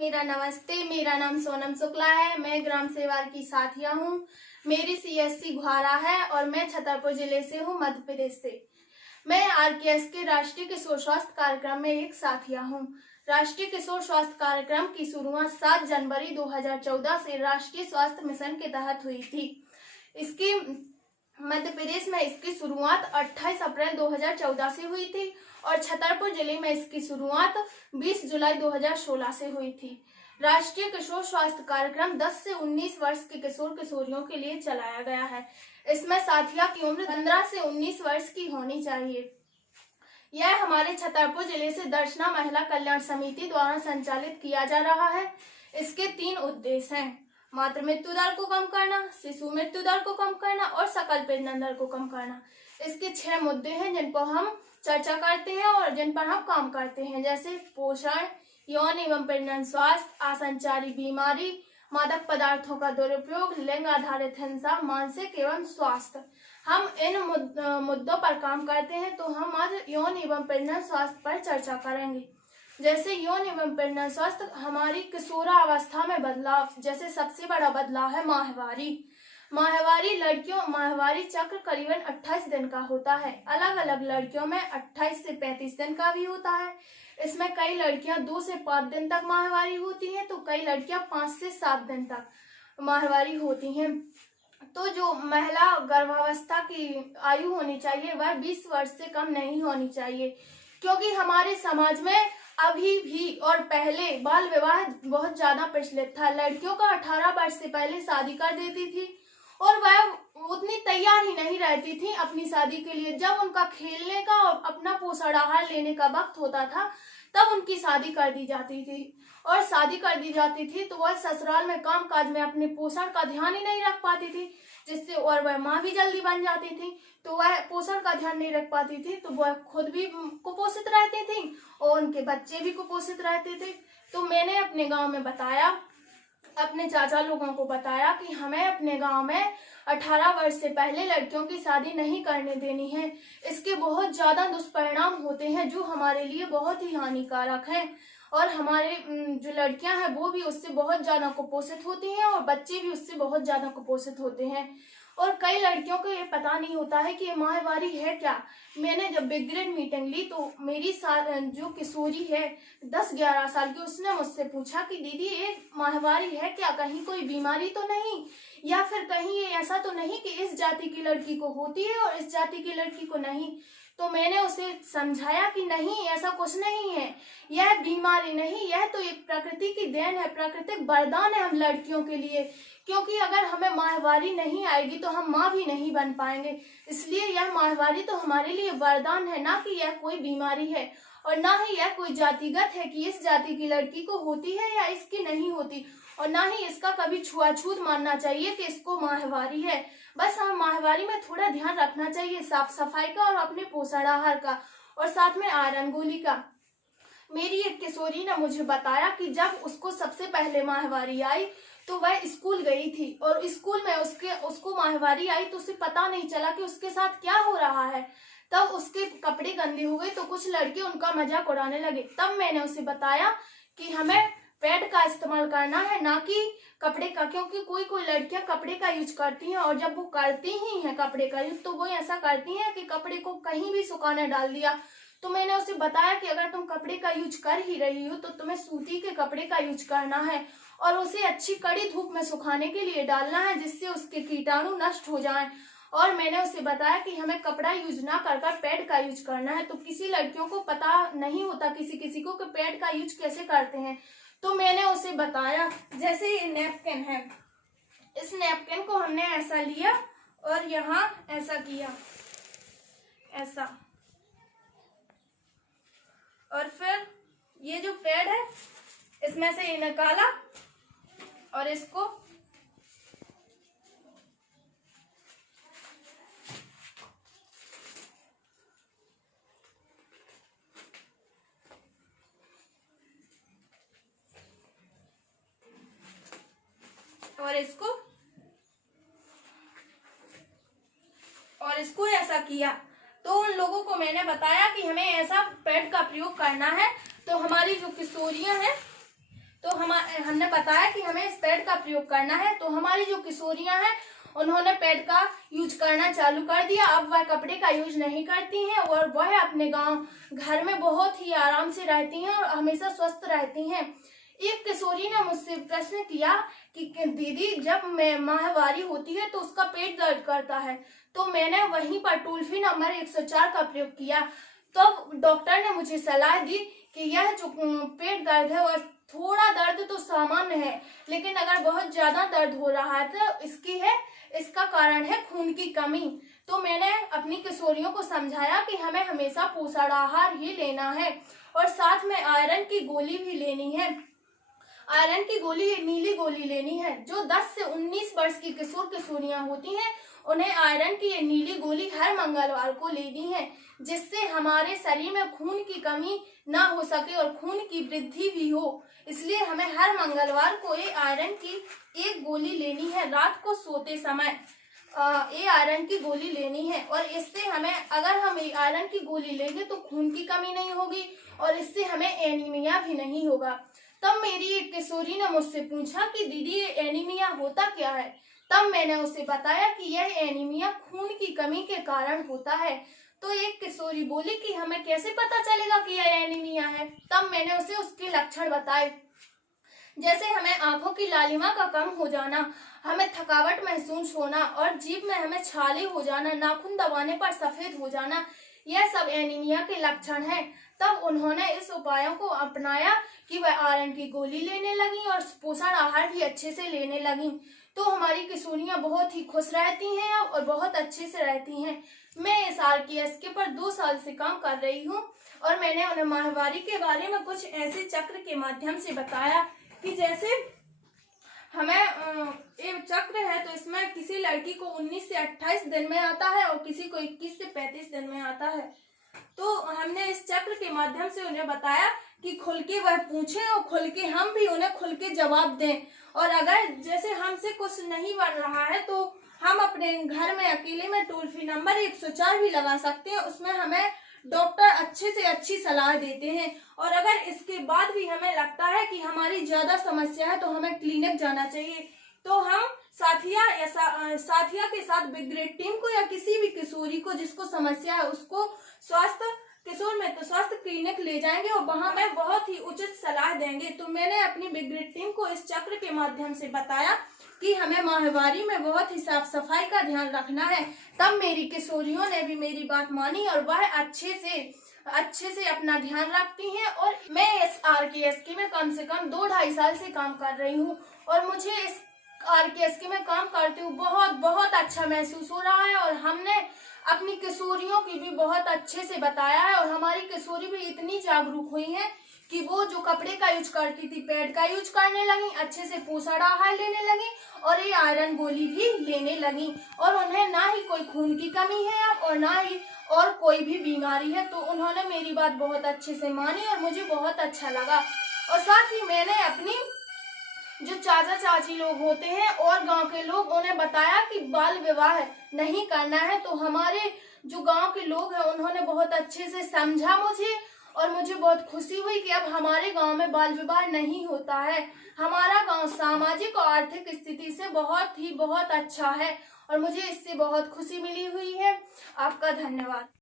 मेरा नमस्ते। मेरा नाम सोनम शुक्ला है। मैं ग्राम सेवा की साथिया हूँ। मेरी सीएससी घुआरा है और मैं छतरपुर जिले से हूँ, मध्य प्रदेश से। मैं आरकेएस के राष्ट्रीय किशोर स्वास्थ्य कार्यक्रम में एक साथिया हूँ। राष्ट्रीय किशोर स्वास्थ्य कार्यक्रम की शुरुआत 7 जनवरी 2014 से राष्ट्रीय स्वास्थ्य मिशन के तहत हुई थी। इसकी मध्य प्रदेश में इसकी शुरुआत 28 अप्रैल 2014 से हुई थी और छतरपुर जिले में इसकी शुरुआत 20 जुलाई 2016 से हुई थी। राष्ट्रीय किशोर स्वास्थ्य कार्यक्रम 10 से 19 वर्ष के किशोर किशोरियों के लिए चलाया गया है। इसमें साथिया की उम्र 15 से 19 वर्ष की होनी चाहिए। यह हमारे छतरपुर जिले से दर्शना महिला कल्याण समिति द्वारा संचालित किया जा रहा है। इसके 3 उद्देश्य हैं: मातृ मृत्यु दर को कम करना, शिशु मृत्यु दर को कम करना और सकल प्रजनन दर को कम करना। इसके 6 मुद्दे हैं जिन पर हम चर्चा करते हैं और जिन पर हम काम करते हैं, जैसे पोषण, यौन एवं प्रजनन स्वास्थ्य, असंचारी बीमारी, मादक पदार्थों का दुरुपयोग, लिंग आधारित हिंसा, मानसिक एवं स्वास्थ्य। हम इन मुद्दों पर काम करते हैं। तो हम आज यौन एवं प्रजनन स्वास्थ्य पर चर्चा करेंगे। जैसे यौन एवं प्रजनन स्वास्थ्य, हमारी किशोरावस्था में बदलाव। जैसे सबसे बड़ा बदलाव है माहवारी। माहवारी चक्र करीबन 28 दिन का होता है। अलग अलग लड़कियों में 28 से 35 दिन का भी होता है। इसमें कई लड़कियां 2 से 5 दिन तक माहवारी होती हैं, तो कई लड़कियां 5 से 7 दिन तक माहवारी होती हैं। तो जो महिला गर्भावस्था की आयु होनी चाहिए वह 20 वर्ष से कम नहीं होनी चाहिए, क्योंकि हमारे समाज में अभी भी और पहले बाल विवाह बहुत ज्यादा प्रचलित था। लड़कियों का 18 वर्ष से पहले शादी कर देती थी और वह उतनी तैयार ही नहीं रहती थी अपनी शादी के लिए। जब उनका खेलने का और अपना पोषण आहार लेने का वक्त होता था तब उनकी शादी कर दी जाती थी। और शादी कर दी जाती थी तो वह ससुराल में काम काज में अपने पोषण का ध्यान ही नहीं रख पाती थी, जिससे और वह माँ भी जल्दी बन जाती थी। तो वह पोषण का ध्यान नहीं रख पाती थी, तो वह खुद भी कुपोषित रहती थी और उनके बच्चे भी कुपोषित रहते थे। तो मैंने अपने गांव में बताया, अपने चाचा लोगों को बताया कि हमें अपने गांव में 18 वर्ष से पहले लड़कियों की शादी नहीं करने देनी है। इसके बहुत ज्यादा दुष्परिणाम होते हैं जो हमारे लिए बहुत ही हानिकारक हैं और हमारे जो लड़कियां हैं वो भी उससे बहुत ज्यादा कुपोषित होती हैं और बच्चे भी उससे बहुत ज्यादा कुपोषित होते हैं। और कई लड़कियों को ये पता नहीं होता है कि ये माहवारी है क्या। मैंने जब बिग ग्रेड मीटिंग ली तो मेरी जो किशोरी है 10-11 साल की, उसने मुझसे पूछा कि दीदी ये माहवारी है क्या, कहीं कोई बीमारी तो नहीं, या फिर कहीं ये ऐसा तो नहीं कि इस जाति की लड़की को होती है और इस जाति की लड़की को नहीं। तो मैंने उसे समझाया कि नहीं, ऐसा कुछ नहीं है, यह बीमारी नहीं, यह तो एक प्रकृति की देन है, प्राकृतिक वरदान है हम लड़कियों के लिए। क्योंकि अगर हमें माहवारी नहीं आएगी तो हम माँ भी नहीं बन पाएंगे। इसलिए यह माहवारी तो हमारे लिए वरदान है, ना कि यह कोई बीमारी है और ना ही यह कोई जातिगत है कि इस जाति की लड़की को होती है या इसकी नहीं होती, और ना ही इसका कभी छुआछूत मानना चाहिए कि इसको माहवारी है। बस हमें माहवारी में थोड़ा ध्यान रखना चाहिए, साफ सफाई का और अपने पोषण आहार का, और साथ में आयरन गोली का। मेरी एक किशोरी ने मुझे बताया कि जब उसको सबसे पहले माहवारी आई तो वह स्कूल गई थी और स्कूल में उसको माहवारी आई तो उसे पता नहीं चला कि उसके साथ क्या हो रहा है। तब उसके कपड़े गंदे हो गए तो कुछ लड़के उनका मजाक उड़ाने लगे। तब मैंने उसे बताया कि हमें पैड का इस्तेमाल करना है, ना कि कपड़े का, क्योंकि कोई कोई लड़कियां कपड़े का यूज करती हैं और जब वो करती ही हैं कपड़े का यूज तो वो ऐसा करती हैं कि कपड़े को कहीं भी सुखाने डाल दिया। तो मैंने उसे बताया कि अगर तुम कपड़े का यूज कर ही रही हो तो तुम्हें सूती के कपड़े का यूज करना है और उसे अच्छी कड़ी धूप में सुखाने के लिए डालना है, जिससे उसके कीटाणु नष्ट हो जाएं। और मैंने उसे बताया कि हमें कपड़ा यूज ना कर पैड का यूज करना है। तो किसी लड़कियों को पता नहीं होता किसी किसी को कि पैड का यूज कैसे करते हैं। तो मैंने उसे बताया, जैसे ये नैपकिन है, इस नैपकिन को हमने ऐसा लिया और यहाँ ऐसा किया, ऐसा, और फिर ये जो पैड है इसमें से ये निकाला और इसको ऐसा किया। तो उन लोगों को मैंने बताया कि हमें ऐसा पैड का प्रयोग करना है। तो हमारी जो किशोरियां हैं तो हमने बताया कि हमें इस पैड का प्रयोग करना है, तो हमारी जो किशोरियां हैं उन्होंने पैड का यूज करना चालू कर दिया। अब वह कपड़े का यूज नहीं करती हैं और वह अपने गांव घर में बहुत ही आराम से रहती हैं और हमेशा स्वस्थ रहती हैं। एक किशोरी ने मुझसे प्रश्न किया कि दीदी, जब मैं माहवारी होती है तो उसका पेट दर्द करता है, तो मैंने वहीं पर टोल फ्री नंबर 104 का प्रयोग किया। तो डॉक्टर ने मुझे सलाह दी कि यह जो पेट दर्द है वह थोड़ा दर्द तो सामान्य है, लेकिन अगर बहुत ज्यादा दर्द हो रहा है तो इसका कारण है खून की कमी। तो मैंने अपनी किशोरियों को समझाया कि हमें हमेशा पोषण आहार ही लेना है और साथ में आयरन की गोली भी लेनी है। आयरन की गोली, नीली गोली लेनी है। जो 10 से 19 वर्ष की किशोर किशोरियां होती हैं उन्हें आयरन की ये नीली गोली हर मंगलवार को लेनी है, जिससे हमारे शरीर में खून की कमी ना हो सके और खून की वृद्धि भी हो। इसलिए हमें हर मंगलवार को ये आयरन की एक गोली लेनी है। रात को सोते समय ये आयरन की गोली लेनी है और इससे हमें, अगर हम ये आयरन की गोली लेंगे तो खून की कमी नहीं होगी और इससे हमें एनीमिया भी नहीं होगा। तब मेरी एक किशोरी ने मुझसे पूछा कि दीदी, ये एनीमिया होता क्या है? तब मैंने उसे बताया कि यह एनीमिया खून की कमी के कारण होता है। तो एक किशोरी बोली कि हमें कैसे पता चलेगा कि यह एनीमिया है? तब मैंने उसे उसके लक्षण बताए, जैसे हमें आंखों की लालिमा का कम हो जाना, हमें थकावट महसूस होना और जीभ में हमें छाले हो जाना, नाखून दबाने पर सफेद हो जाना, यह सब एनीमिया के लक्षण हैं। तब उन्होंने इस उपायों को अपनाया कि वह आयरन की गोली लेने लगी और पोषण आहार भी अच्छे से लेने लगी। तो हमारी किशोरियां बहुत ही खुश रहती हैं और बहुत अच्छे से रहती हैं। मैं इस RKSK पर 2 साल से काम कर रही हूँ और मैंने उन्हें माहवारी के बारे में कुछ ऐसे चक्र के माध्यम से बताया कि जैसे हमें एक चक्र है तो इसमें किसी लड़की को 19 से 28 दिन में आता है और किसी को 21 से 35 दिन में आता है। तो हमने इस चक्र के माध्यम से उन्हें बताया कि खुल के वह पूछें और खुल के हम भी उन्हें खुल के जवाब दें। और अगर जैसे हमसे कुछ नहीं बन रहा है तो हम अपने घर में अकेले में टोल फ्री नंबर 104 भी लगा सकते हैं। उसमें हमें डॉक्टर अच्छे से अच्छी सलाह देते हैं और अगर इसके बाद भी हमें लगता है कि हमारी ज्यादा समस्या है तो हमें क्लिनिक जाना चाहिए। तो हम साथिया के साथ बिग ग्रेड टीम को या किसी भी किशोरी को जिसको समस्या है उसको किशोर में तो स्वास्थ्य क्लिनिक ले जाएंगे और वहां में बहुत ही उचित सलाह देंगे। तो मैंने अपनी बिग ग्रेड टीम को इस चक्र के माध्यम से बताया कि हमें माहवारी में बहुत ही साफ सफाई का ध्यान रखना है। तब मेरी किशोरियों ने भी मेरी बात मानी और वह अच्छे से अपना ध्यान रखती हैं। और मैं इस RKSK में कम से कम 2-2.5 साल से काम कर रही हूँ और मुझे इस RKSK में काम करते हुए बहुत बहुत अच्छा महसूस हो रहा है और हमने अपनी किशोरियों की भी बहुत अच्छे से बताया है और हमारी किशोरी भी इतनी जागरूक हुई है कि वो जो कपड़े का यूज करती थी पैड का यूज करने लगी, अच्छे से पोषण आहार लेने लगी और ये आयरन गोली भी लेने लगी और उन्हें ना ही कोई खून की कमी है अब और ना ही और कोई भी बीमारी है। तो उन्होंने मेरी बात बहुत अच्छे से मानी और मुझे बहुत अच्छा लगा। और साथ ही मैंने अपनी जो चाचा चाची लोग होते हैं और गांव के लोग, उन्हें बताया कि बाल विवाह नहीं करना है। तो हमारे जो गांव के लोग हैं उन्होंने बहुत अच्छे से समझा मुझे और मुझे बहुत खुशी हुई कि अब हमारे गांव में बाल विवाह नहीं होता है। हमारा गांव सामाजिक और आर्थिक स्थिति से बहुत अच्छा है और मुझे इससे बहुत खुशी मिली हुई है। आपका धन्यवाद।